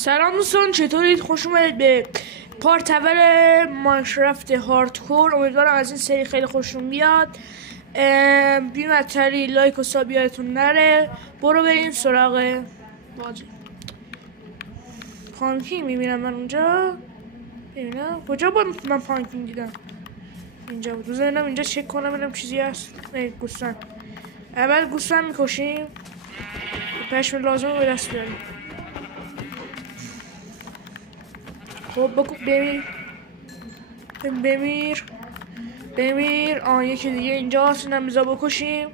سلام دوستان، چطورید؟ خوش اومدید به پارت اول ماینکرافت هاردکور. امیدوارم از این سری خیلی خوشتون بیاد. بیمتری لایک و ساب یادتون نره. برو بریم سراغ بازی. پانکینگ میبینم من اونجا. ببینم کجا بود من پانکینگ دیدم. اینجا بود. بذارم اینجا چک کنم ببینم چیزی هست. نه گوسفند. اول گوسفند میکشیم. پشم لازم به دست بیاریم. خب بگو بمیر. یکی دیگه اینجاست. اینم بذار بکشیم.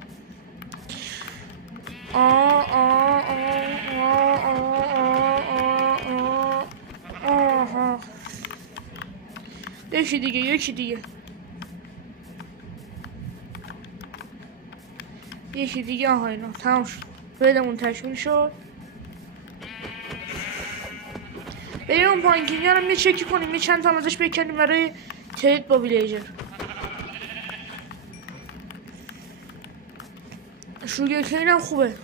یکی دیگه آها اینا تمام شد. بدمون تشمیل شد. بریم اون پانکینگ رو یه چکی کنیم، یه چند تا ازش بکنیم برای ترید با ویلیجر. شوگر کین هم خوبه،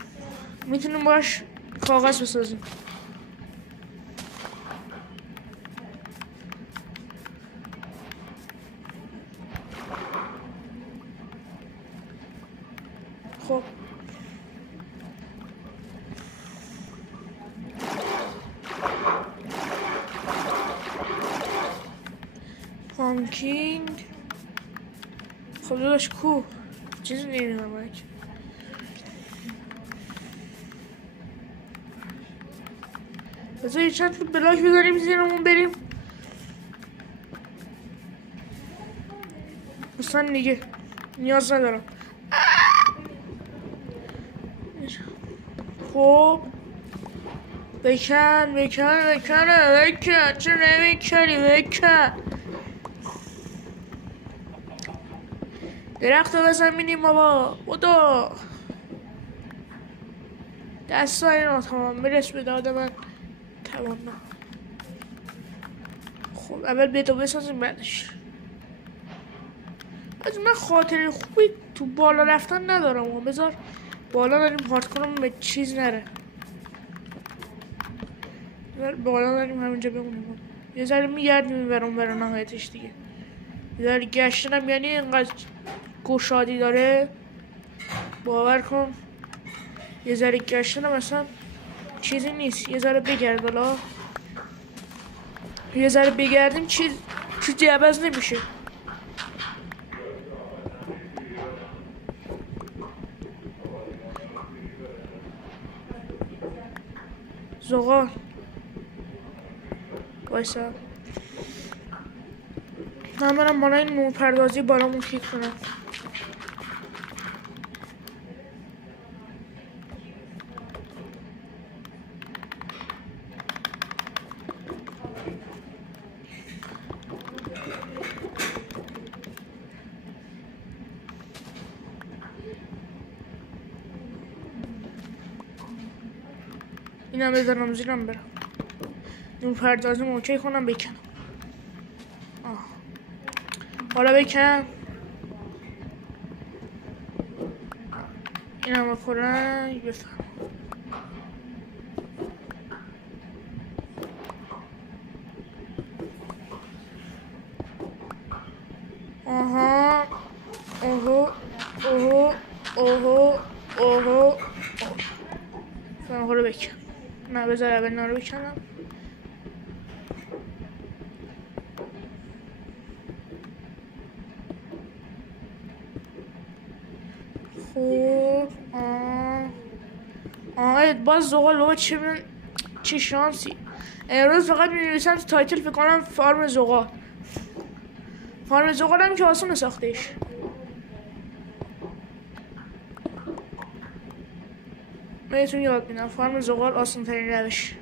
میتونیم باش کاغذ بسازیم. خب پانکینگ خب داداش کو چیزی نمیدونم باید. بذار یه چند تا بلاک بذاریم زیرمون بریم. اصلا دیگه نیاز ندارم. خب بکن چرا نمیکنی؟ بکن درخت رو بزن بینیم بابا. بودو دست های اینا تمام برس به داده من توانا. خب اول بیتو بسازیم بعدش. از من خاطر خوبی تو بالا رفتن ندارم و بذار بالا بریم هارد کنم به چیز نره. بالا بریم همینجا بمونیم. یه ذره میگردیم برام برای نهایتش دیگه. یه ذره گشتنم یعنی اینقدر گشادی داره باور کن. یه ذره گشتنم اصلا چیزی نیست. یه ذره بگرد بالا. یه ذره بگردیم چیزی عوض نمیشه. زغال وایسا من برم بالا این نور پردازی بالامون کلیک کنم. اینم بذارم زیرم برم نور پردازی اوکی کنم بکنم. حالا بکن این هم بکنم بفهم. حالا بکن. نه بذار اول نارو بکنم. خب باز زغال بابا چه شانسی. امروز فقط می‌نویسن تو تایتل فکر کنم فارم زغال. فارم زغال هم که آسونه ساختش. بهتون یاد میدم فارم زغال آسان ترین روش.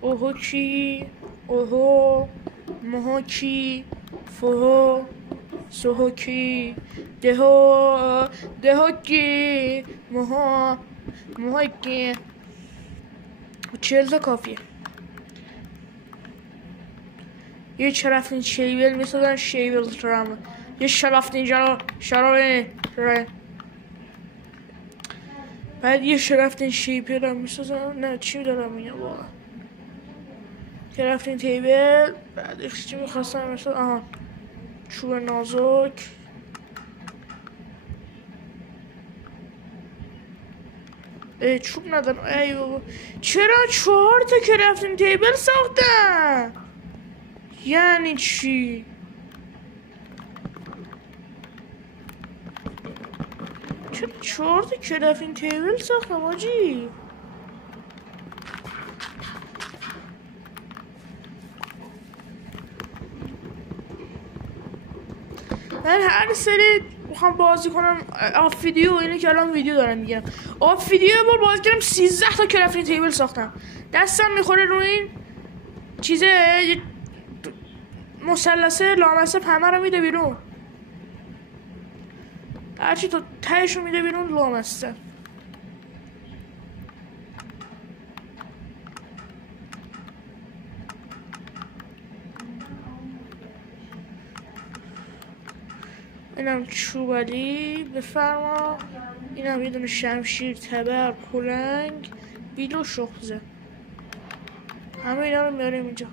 اوهو کی اوهو مهو کی فوهو سوهو کی دهو کی مهو کی 40 تا کافیه. یه چرا رفتین شیول میسازن شیول ترام یه شرفت اینجا شرابه بعد یه شرفت این شیپی رو میسازم. نه چی دارم میگم واقعا کرافتین تیبل. بعدش چی میخواستم مثلا آها چوب نازک چوب ندارم. ای بابا چرا 4 تا کرافتین تیبل ساختم؟ یعنی چی؟ چرا 4 تا کرافتین تیبل ساختم آجی؟ من هر سری میخوام بازی کنم آف ویدیو. اینه که الان ویدیو دارم میگیرم. آف ویدیو یه بار بازی کردم 13 تا کرافتینگ تیبل ساختم. دستم میخوره روی این چیزه مثلثه لامصب همه رو میده بیرون. هرچی تا تهش رو میده بیرون لامصب. اینم چوبالی بفرما. اینم یه دونه شمشیر تبر پلنگ بیل و شخزه. همه اینا رو میاریم اینجا.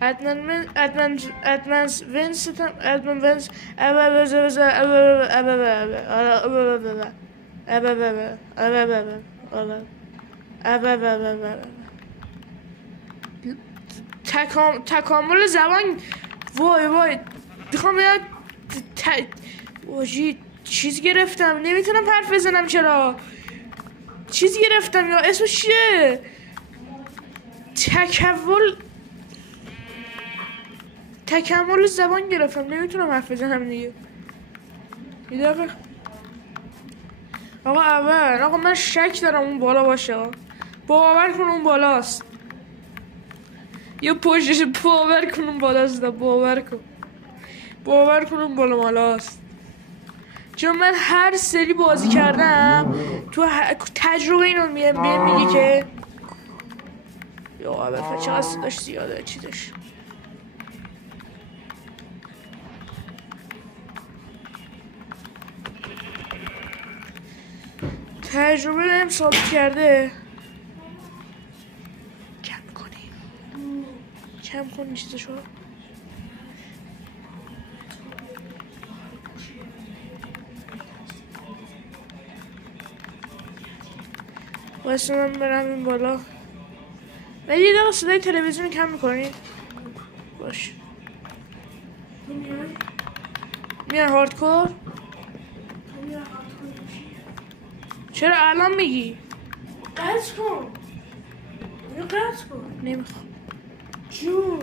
ادمنز وینستم ادمن وینس تکامل زبان. وای میخوام بیاد واجی چیز گرفتم نمیتونم حرف بزنم. چرا چیز گرفتم یا اسمش چیه؟ تکامل زبان گرفتم نمیتونم حرف بزنم دیگه. یه دقیقه آقا من شک دارم اون بالا باشه. باور کن اون بالاست. یا پشتش باور کن اون بالاست. باور کن اون بالا مالاست. چون من هر سری بازی کردم تو تجربه اینو میگه که یا اول چقدر صداش زیاده چیزش. تجربه هم ثابت کرده. کم کنی چیزشو. واسه من برم این بالا. ولی یه دقیقه صدای تلویزیون کم میکنی؟ باش میان هاردکور. چرا الان میگی؟ قطع کن. نمیخوام. جون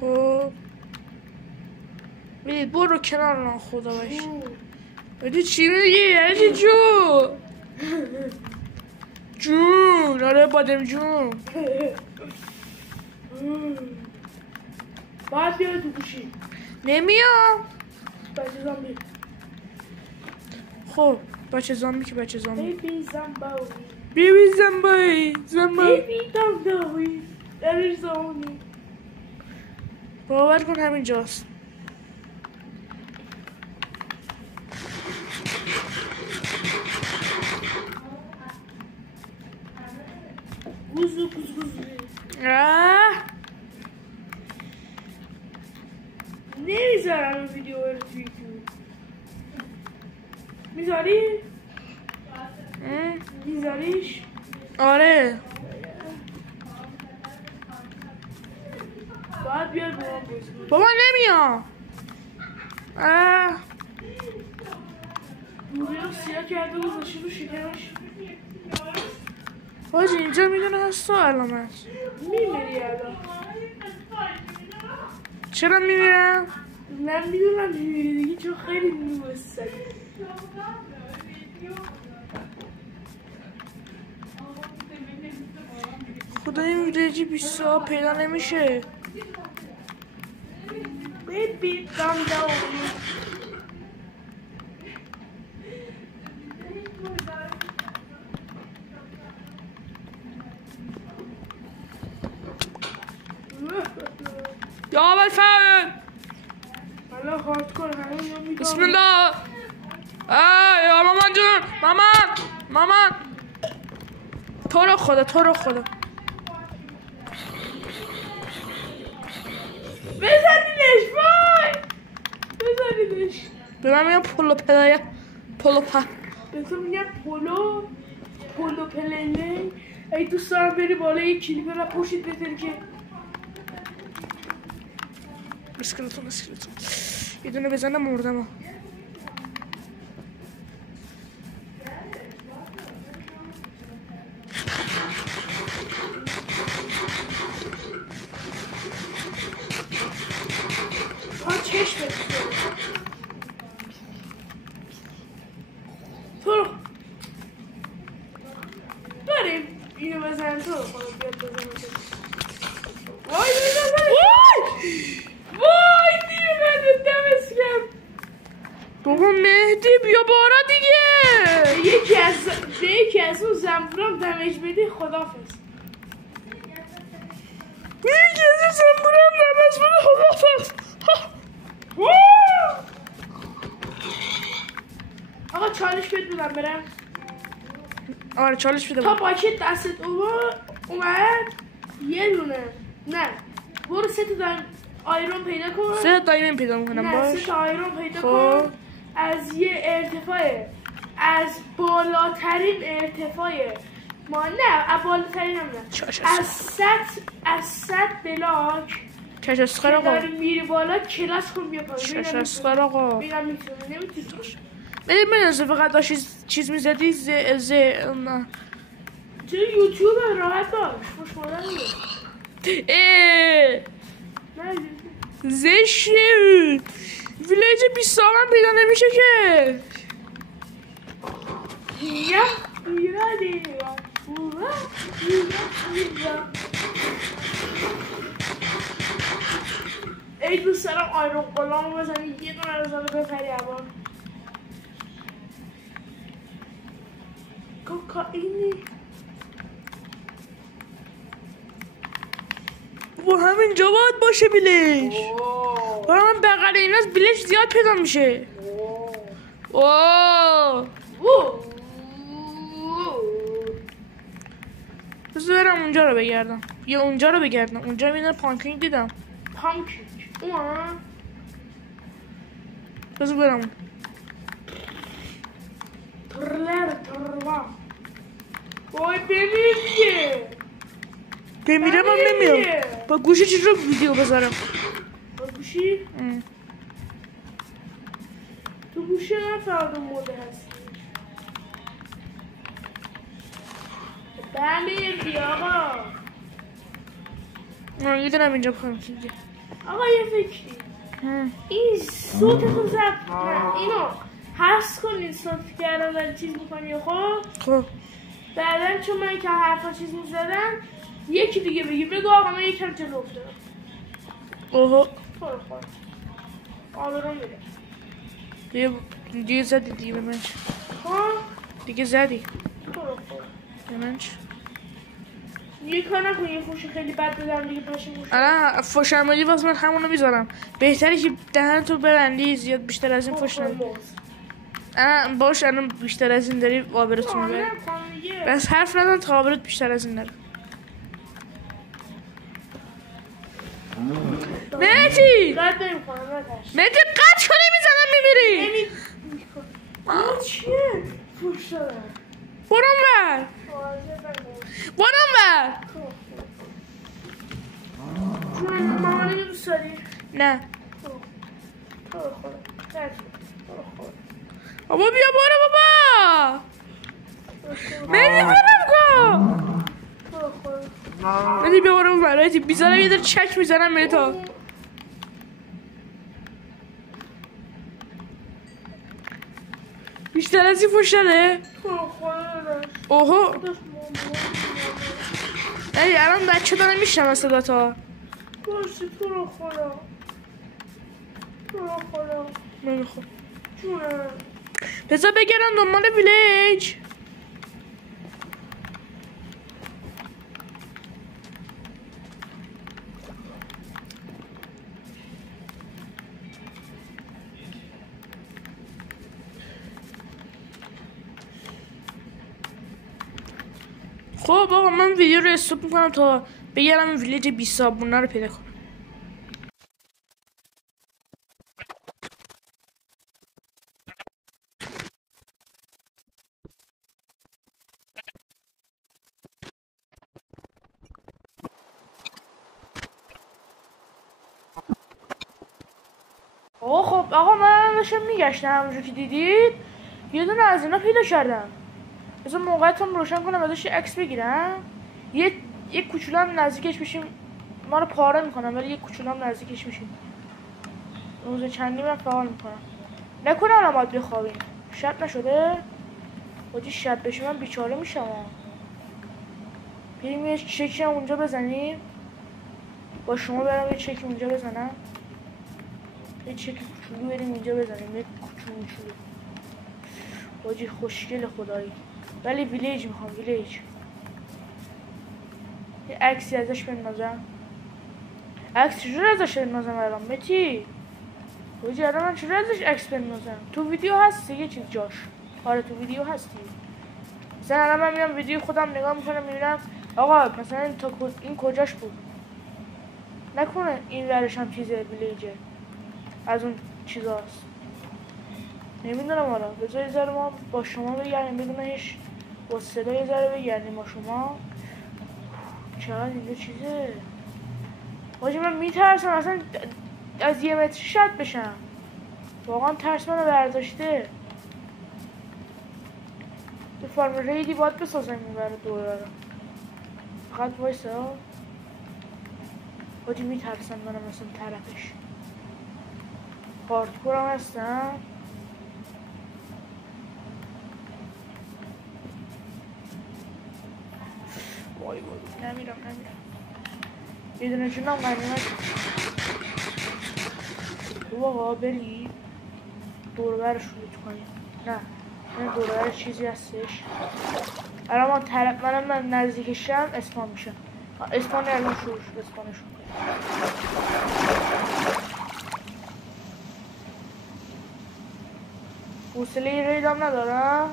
خب بید برو کنار نان خدا باش. بید چی میگی؟ یعنی جون آره بادم جون. باید بیاره تو گوشی. نمیام. بچه زامبی. خب بچه زامبی که بچه زامبی. بیبی زامبی. درش زامبی. باور کن همین جاست. گوزو نمیذارم ویدیو رو توی یوتیوب. میذاریش؟ آره باید بیاد بابا نمیام. نوریو سیاه کرده گذاشته رو شکمش. باید اینجا میدونه هست تو علامت میمیری الان. چرا میمیرم؟ من میدونم میمیری دیگه چون خیلی نوستایی. خدا این ویدیو 20 ساعت پیدا نمیشه. بیبی دام دامی الله الفعل. حالا هارد کن همه یا میدونم. بسم الله. ای مامان جون، مامان تو رو خدا بزنیدش وای بزنیدش. به من میگم پولو پا. به تو میگم پولو پلیلی. ای دوست دارم بری بالا یک کلیپه را پشت بزنی که اسکلتون یه دونه بزنم مردم. چشم تو بریم اینو بزن. تو خود بیاد بزن. وای دیگه من دمش کرد. بابا مهدی بیا بارا دیگه. یکی از اون زنبورام دمج بدی. خدافظ. آقا چالش بدونم برم. آره چالش بده. تا باکت دستت اومد یه دونه نه برو 3 تا آیرون پیدا کن. 3 تا دایمن پیدا میکنم باش. 3 تا آیرون پیدا کن از یه ارتفاع از بالاترین ارتفاع ما نه بالاترین هم نه از 100 بلاک چشسخر آقا داری میری بالا کلاس کن بیا پایین. چشسخر آقا ببینم میتونی نمیتونی. من از فقط داشتی چیز میزدی نه تو یوتیوب راحت باش خوش مادر نه زشت ویلیج 20 هم پیدا نمیشه که. یا ایرانی ای دوست دارم آیرون قلامو بزنی یه دونه رو زده بپری هوا. کوکائینی و همینجا باید باشه بیلش. برای من بغل این از بیلش زیاد پیدا میشه. بذار برم اونجا رو بگردم. اونجا میدونم پانکینگ دیدم. پانکینگ بذار برم وای بمیر دیگه. بمیرم هم نمیام. با گوشی چی رو ویدیو بذارم. با گوشی؟ تو گوشی من فردا موده هستی. بمیر بیا آقا. میدونم اینجا پانکینگه. آقا یه فکری این صوتتو ضبط نه اینو حس کنین صوت کردن داری چیز میکنی. خب بعدن چون من که حرفا چیز میزدم یکی دیگه بگو آقا من یکم جلو افتادم. اوه تو رو خود آبرون میره دیگه زدی دیگه به من. دیگه زدی تو رو خود به من. یه کار نکن یه فوش خیلی بد بدم دیگه پشم فوش. الان فوش عملی واسه من همونو میذارم. بهتره که دهنتو ببندی زیاد بیشتر از این فوش ندی. باش الان بیشتر از این داری آبروت میبری. بس حرف نزن تا آبروت بیشتر از این نره. مهدی قد کنی میزنم میمیری. چیه فوش دارم برم بر مامانه دوست داری؟ نه تو رو بابا بیا برو بابا. مهدی برم کن. مهدی بیا برم برای بیزارم یه در چک میزنم به تا. بیشتر از این فوش نده. اوهو ای الان بچه دارم میشنم صدا تا. باشه تو رو خدا نمیخوام بذار بگردم دنبال ویلیج. خب آقا من ویدیو رو استوب میکنم تا بگرم این ویلیج 20 آبونه رو پیدا کنم. خب آقا من داشتم میگشتم همونجور که دیدید یه دونه از اینا پیدا کردم. بذار موقعیتم روشن کنم ازش عکس بگیرم. یه کوچولو هم نزدیکش بشیم. ما رو پاره میکنم ولی یه کوچولو هم نزدیکش بشیم. روز چندی من فعال میکنم. نکنه الان باید بخوابیم. شب نشده؟ باید شب بشه من بیچاره میشم. بریم یه چکی هم اونجا بزنیم. با شما برم یه چکی اونجا بزنم. یه چکی کوچولو بریم اینجا بزنیم. یه کوچولو باجی خوشگل خدایی. ولی ویلیج میخوام ویلیج. یه عکسی ازش بندازم. عکس چجوری ازش بندازم الان متی؟ باجی الان من چجوری ازش عکس بندازم؟ تو ویدیو هستی یه چیز جاش. آره تو ویدیو هستی. مثلا الان من میرم ویدیو خودم نگاه میکنم میبینم آقا مثلا این کجاش بود؟ نکنه این ورش هم چیزه ویلیجه. از اون چیزاست. نمیدونم حالا بذار یه ذره ما با شما بگردیم بدونش با صدا یه ذره بگردیم با شما. چقدر اینجا چیزه باجی من میترسم اصلا از 1 متری شد بشم. واقعا ترس منو برداشته. یه فارم ریدی باید بسازم میبره دوره رو. فقط وایسا باجی میترسم منم مثلا طرفش. هاردکورم هستم. وای نمیرم یه دونه جونم غنیمت. تو آقا بری دوربرش رو کنیم. نه این دوربر چیزی هستش. الان من نزدیکشم اسپان میشم. اسپان الان شروع شد. اسپانش رو حوصله ریدم ندارم.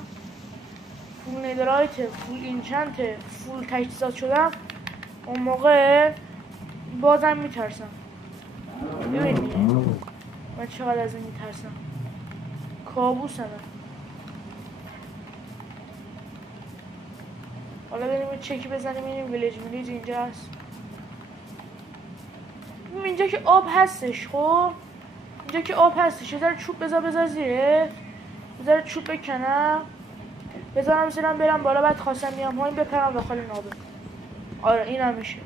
فول ندرایت فول اینچنت فول تجهیزات شدم اون موقع بازم میترسم. ببینید من چقدر از این میترسم. کابوسمه. حالا بریم چکی بزنیم این ویلیج اینجا هست. اینجا که آب هستش. خب اینجا که آب هستش یه ذره چوب بذار زیره. یه ذره چوب بکنم بذارم زیرم برم بالا بعد خواستم میام پایین بپرم داخل این آبه. آره این هم میشه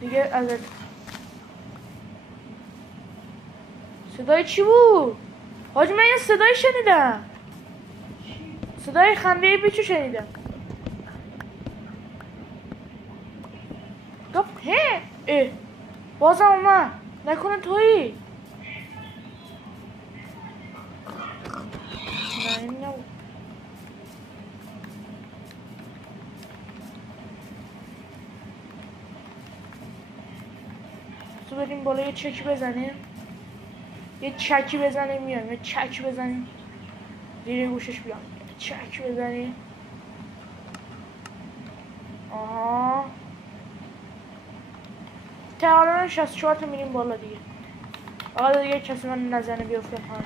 دیگه. از صدای چی بود؟ حاجی من یه صدای شنیدم. صدای خنده بیچو شنیدم. گفت هه بازم اومد. نکنه تویی؟ نه این نبود. تو بریم بالا یه چکی بزنیم. یه چکی بزنیم میام. یه چک بزنیم زیر گوشش بیام. یه چک بزنیم. آها تقریبا 64 تا میریم بالا دیگه. آقا دیگه کسی من نزنه بیافته پایین.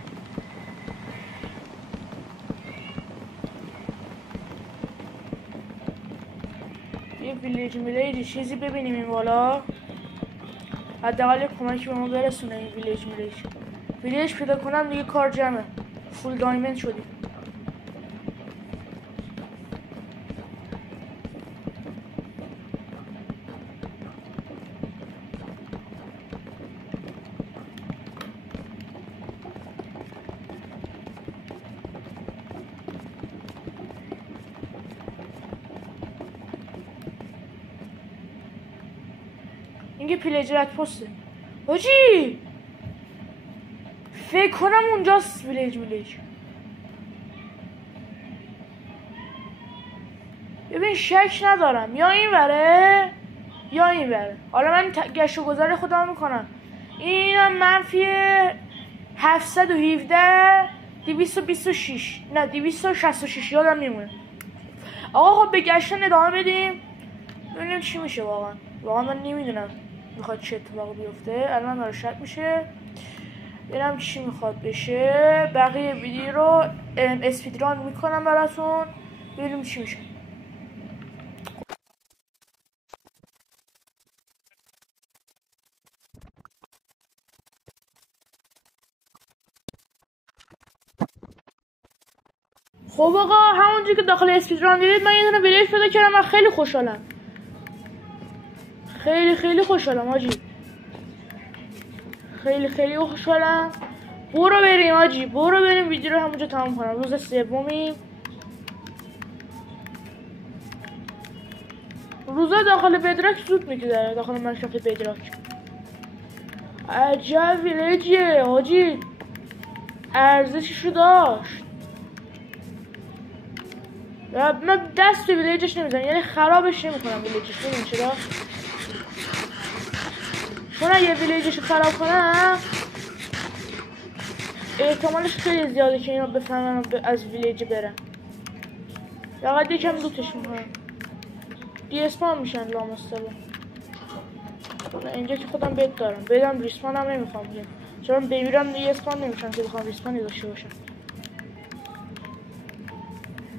یه ویلیج چیزی ببینیم این بالا. حداقل کمکی به ما برسونه این ویلیج پیدا کنم دیگه کار جمعه. فول دایمند شدیم. اینگه پیلجرت پسته حاجی. فکر کنم اونجاست ویلیج. ببین شک ندارم یا این وره یا این وره. حالا من گشت و گذار خودم میکنم. اینم منفی 717 226 نه 266 یادم میمونه. آقا خب به گشتن ادامه بدیم ببینیم چی میشه. واقعا من نمیدونم میخواد چه اتفاقی بیفته. الان داره شب میشه، ببینم چی میخواد بشه. بقیه ویدیو رو اسپیدران میکنم براتون ببینیم چی میشه. خب آقا همونجوری که داخل اسپیدران دیدید من یه دونه ویلیج پیدا کردم و خیلی خوشحالم. خیلی خوشحالم آجی. خیلی خوشحالم. برو بریم آجی، برو بریم ویدیو رو همونجا تمام کنم. روز سومی روزا داخل بدراک زود میگذره، داخل منشافت بدراک. عجب ویلیجیه آجی، ارزششو داشت. من دست به ویلیجش نمیزنم، یعنی خرابش نمیکنم ویلیجش. ببین چرا؟ چون اگه ویلیجش خراب کنم احتمالش خیلی زیاده که اینا بفهمن از ویلیج برن. فقط یکم لوتش میکنم، دی اسپان میشن لامستلا. اینجا که خودم بید دارم، بدم ریسپان هم نمیخوام بگم، چون بمیرم دی اسپان نمیشن که بخوام ریسپانی داشته باشم.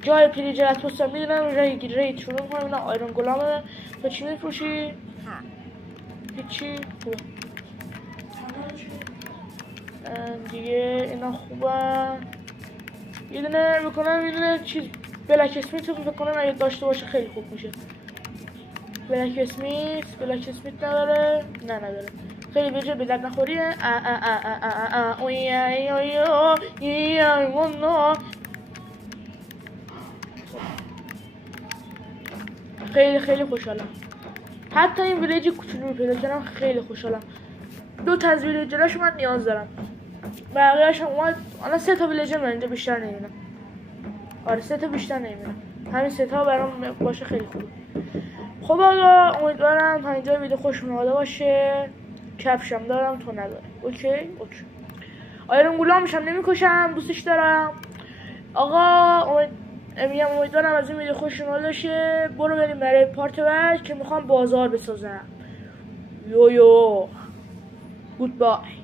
جای پریجراتوس هم میدونم رید شروع میکنم. اینا آیرون گلامه. تو چی میفروشی؟ هیچی؟ خوبه دیگه، اینا خوبه. یه دونه بکنم، یه دونه چیز بلک اسمیت رو بکنم اگه داشته باشه خیلی خوب میشه. بلک اسمیت نداره؟ نه نداره. خیلی بجا به درد نخوریه. خیلی خوشحالم. حتی این ویلیج کوچولو رو پیدا کردم خیلی خوشحالم. 2 تا از ویلیجراشو من نیاز دارم، بقیه‌اش هم اومد. الان 3 تا ویلیجر من اینجا بیشتر نمیبینم. آره 3 تا بیشتر نمیبینم، همین 3 تا برام باشه خیلی خوبه. خب آقا امیدوارم همینجا ویدیو خوشتون اومده باشه. کفشم دارم تو نداره. اوکی. آیرون گولامش هم نمیکشم، دوستش دارم. آقا امیدوارم از این ویدیو خوشتون اومده باشه. برو بریم برای پارت بعد که میخوام بازار بسازم. یو گودبای.